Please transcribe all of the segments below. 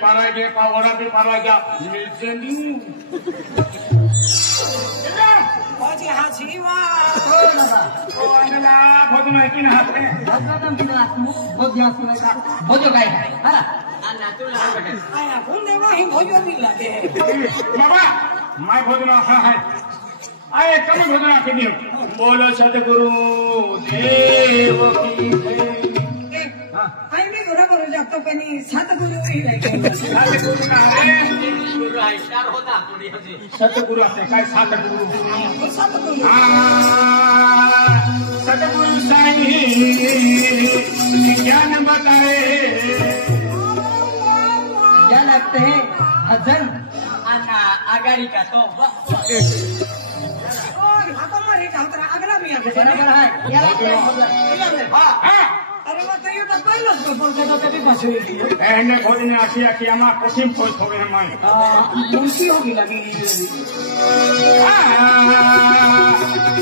Parage, Pavora, Paraja, listening. What you have seen? Oh, and the lab, what do I can happen? What you have what you like? I have never him for your villa. Mama, my Boduna, I come to the Bola Sataguru, तो कनी सतगुरु ही रहेंगे सतगुरु ना है गुरु है चार होता थोड़ी हजी सतगुरु अपने काय सतगुरु सतगुरु साईं ज्ञान बताए क्या लगते हैं हजन आना आगारी का तो और हमारे का अगला भी बराबर है क्या लगता है हां अरे वो तो ये तो पहले तो बोलते तो कभी फंस हुई थी एने खोली ने आशिया कि हमारा कोशिश कोई थोड़े हमारे मुंशी होगी लगी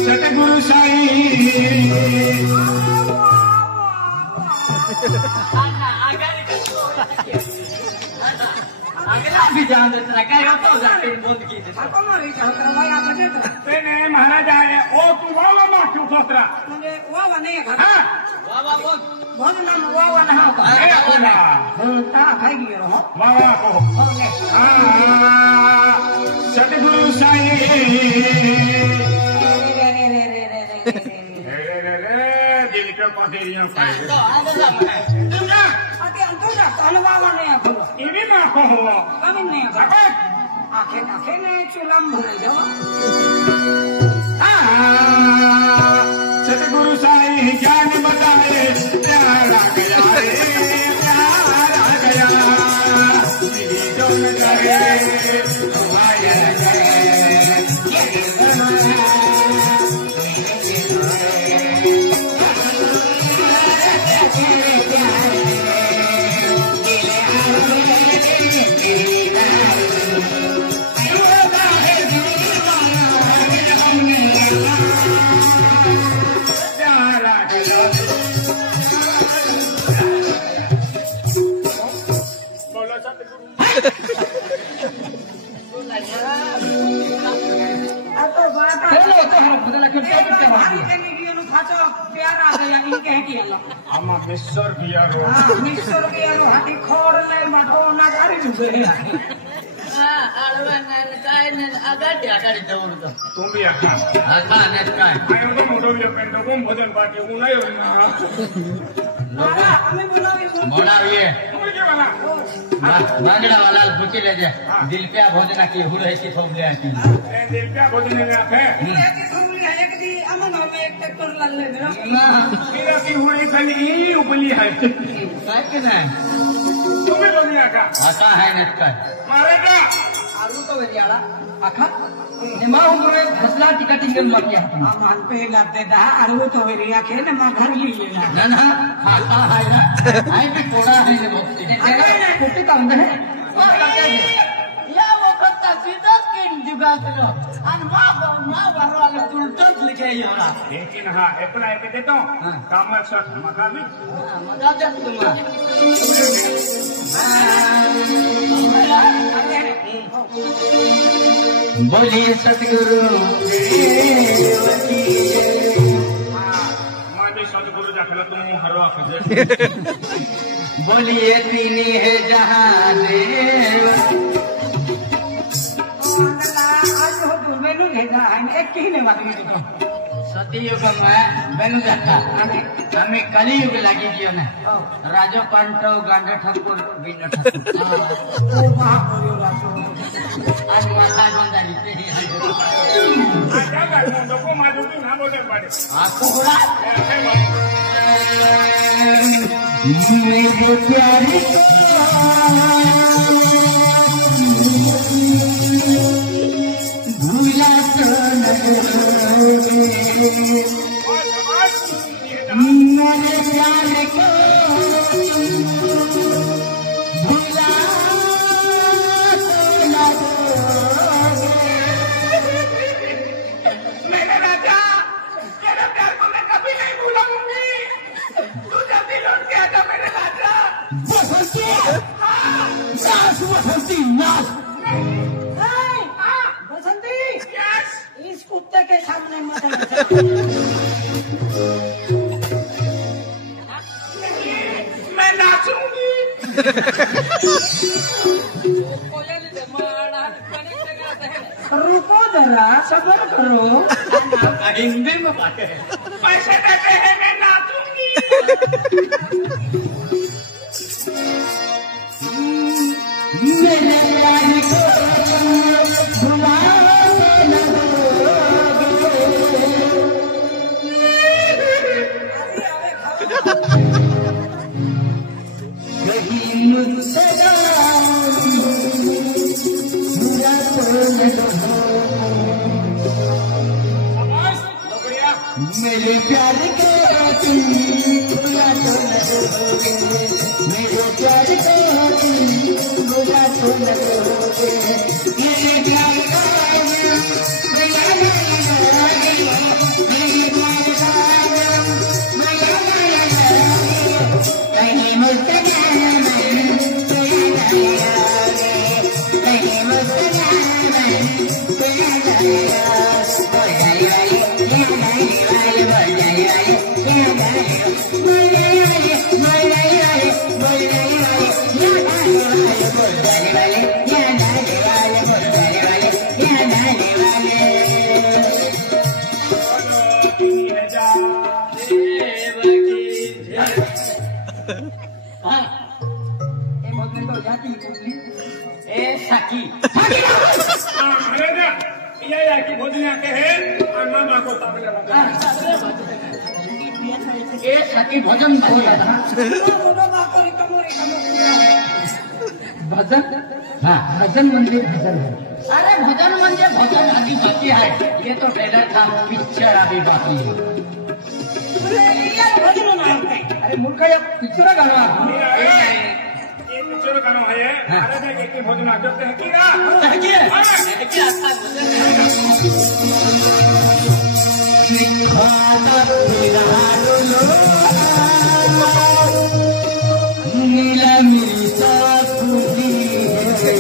सतगुरु साईं अगला भी जान देता क्या होता है जाके बोल की आपको मारी क्या करवाया आप देता तेने महाराज आए ओ तू वाला मार क्यों फसरा मुझे वावा नहीं है हां वावा बोल बोल नाम वावा ना होता है वावा ता खाएगी रहो वावा को हां सतगुरु साईं रे दिल के पथेरियां खाए तो आगे जा मैं तुमना अभी अंतर का वावा नहीं है ini mah koho kami nih apa akhir-akhirnya culam boleh jawab सतगुरु साईं ज्ञान बताए प्यारा गया रे प्यारा गया जो न करे तुम्हारे मिस्टर बियारो हाथी खोड़ ले मठो ना गाड़ी जुबे हां आलवन कायन आगाड़ी आगाड़ी दौड़ दो तुम भी आका आका ने काय आयो तो मोटो भी पेंडो को भोजन पार्टी उनाई ना लोगा हमें बोलाविए तुम के वाला मांगड़ा वाला पूछी ले जा दिल पे भोजन की हुर है कि थोम ले आती दिल पे भोजन ने आखे एक ट्रैक्टर ला ले मेरा मेरा की हुई खाली ई उपली है काय के ना तुम्हें बोलिया का आका है नेट का मारेगा आलू तो वेरियाला आखा नेमा उमरे फसला टिकट इंगल लगिया मान पे लगते दा आलू तो वेरिया के ने मा घर ली लेना ना खाता है ना आई पे थोड़ा है ने बहुत कुत्ते का अंदर है या वो कत्ता सीधा किन जुगा करो अन मां वाला उल्टा लिखे यार लेकिन हां अपना एक देता हूं काम में शर्ट मका में मका दे तुम्हारा बोलिए सतगुरु देव की माने सतगुरु जाखला तुम हरो आखे बोलिए तीनी है जहां देव सतयुग में बेनु जाता हमें कलियुग लगी दियो ना राजो कंठो गांडे ठाकुर बिन ठाकुर ओ महापुर राजो आज माता बंदारी पे आजा का मुंडो को माजू की ना बोले पड़े आपको बोला मेरे प्यारे भूला तो न मेरे प्यार को भुला तो न दोगे। मेरे राजा, तेरे प्यार को मैं कभी नहीं भूलाऊंगी। तू जल्दी लौट के आजा मेरे राजा। बसंती, नाच बसंती, नाच। बसंती, यस, इस कुत्ते के सामने मत नाच। मैं नाचूंगी। रुको जरा, सब्र करो। हिंदी में बातें हैं। पैसे देते हैं, मैं नाचूंगी। मेरे प्यार को भुला तो न दोगे। कहीं मुझसे भुला तो न दोगे। मेरे प्यार को तुम भुला तो न दोगे। मेरे प्यार को तुम भुला तो न दोगे। मेरे प्यार को भुला तो न दोगे। मेरे प्यार को भुला तो न दोगे। कहीं मुझसे कहीं मुझसे सखी की भोजन आते हैं और मामा को ताबले लगा। ए सखी भजन भजन हाँ भजन मंदिर भजन है। अरे भजन मंदिर भजन अभी बाकी है। ये तो ट्रेलर था, पिक्चर अभी बाकी है। अरे मुर्गा या पिक्चर गाना पिक्चर गाना है। महाराज के भोजन आते हैं कि नीला मिर्चा खुदी है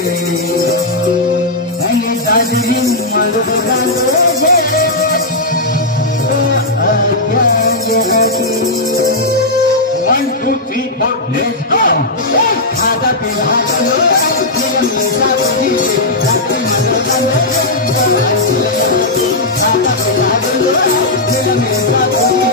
दादी मरुगा One, two, three, four, let's go. खादा पीला नीला मिर्चा खुदी दादी मरुगा खादा पीला नीला मिर्चा खुदी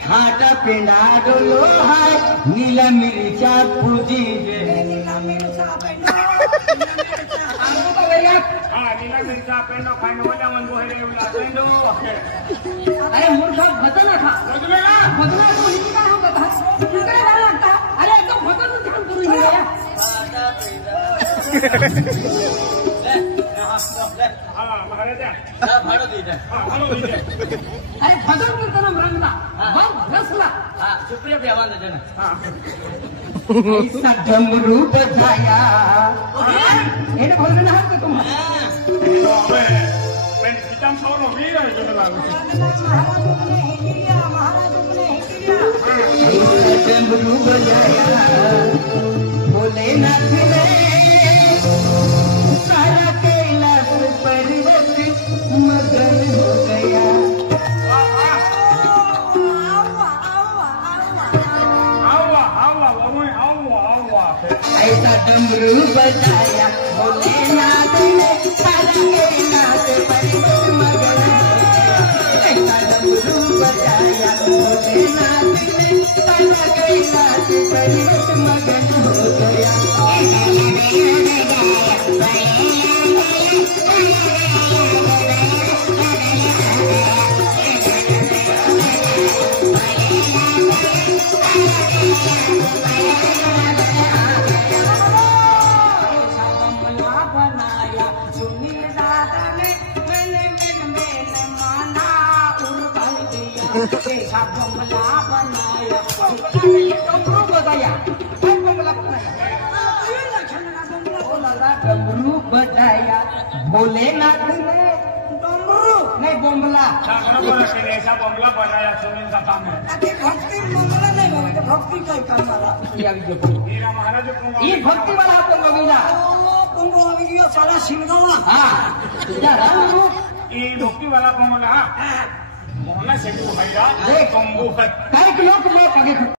खाटा पिंडा डोलो है नीला मिर्चा पूजी नीला मिर्चा पेंडो खाने वाला मन वो है वाला पेंडो। अरे मूर्खा भजन था भजमेला भजना तो हिंदी का होगा था दूसरे गाना लगता। अरे एकदम भजन में ध्यान करो ये हाँ महाराज भाड़ो दीजिए। हेलो दीजिए। अरे भजन कीर्तन रंगला बम रसला सुप्रिय बेवान जन ऐसा डमरू बजाया એને ભજન ના કે तुम मैं सीताम सौर वीर है जो लागू ऐसा डमरू बजाया भोलेनाथ बाप रे ऐसा डमरू बजाया भोलेनाथ ने सारा कैलाश पर्वत मगन हो गया। ऐसा डमरू बजाया भोलेनाथ ने सारा कैलाश पर्वत मगन हो गया। डमरू बजाया भोलेनाथ ने डमरू नहीं बोमला शास्त्र बोला कि ऐसा बंगला बनाया सुनील का काम है भक्ति मंगला नहीं बाबा भक्ति का काम वाला हीरा महाराज को ये भक्ति वाला आपको मिला तुमको अभी ये सारा सिंगवा हाँ ये भक्ति वाला को बोला मोहना से भाई तुम वो कई लोग आगे